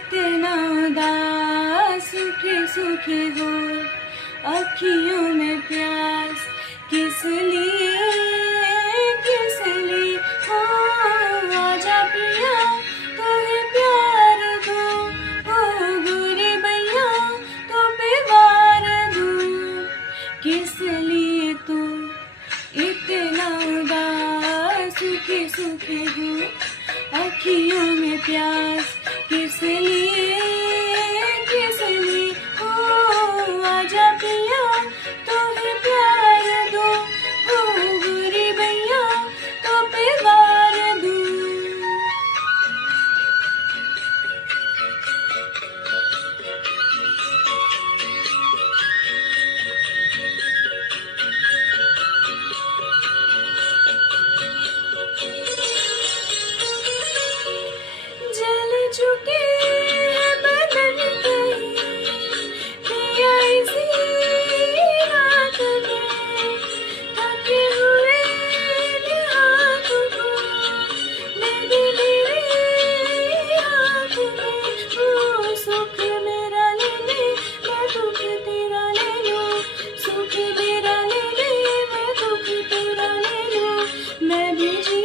इतना उदास सूखे सूखे हो अखियों में प्यास किस लिए हो आजा पिया तुम्हें प्यार दो हो गोरे भैया तो पे वार दूं किस लिए तू इतना उदास सूखे सूखे हो अखियों में प्यास किस लिए हो आजा पिया तुम्हें प्यार दो हो गोरी भैया तो पे वार दूं जल चुके हैं बदन कहीं पिया इसी रात में थके हुए हाथ को दे दे मेरे हाथ में वो सुख मेरा ले ले मैं दुख तेरा ले लूं सुख मेरा ले ले मैं दुख तेरा ले लूं मैं भी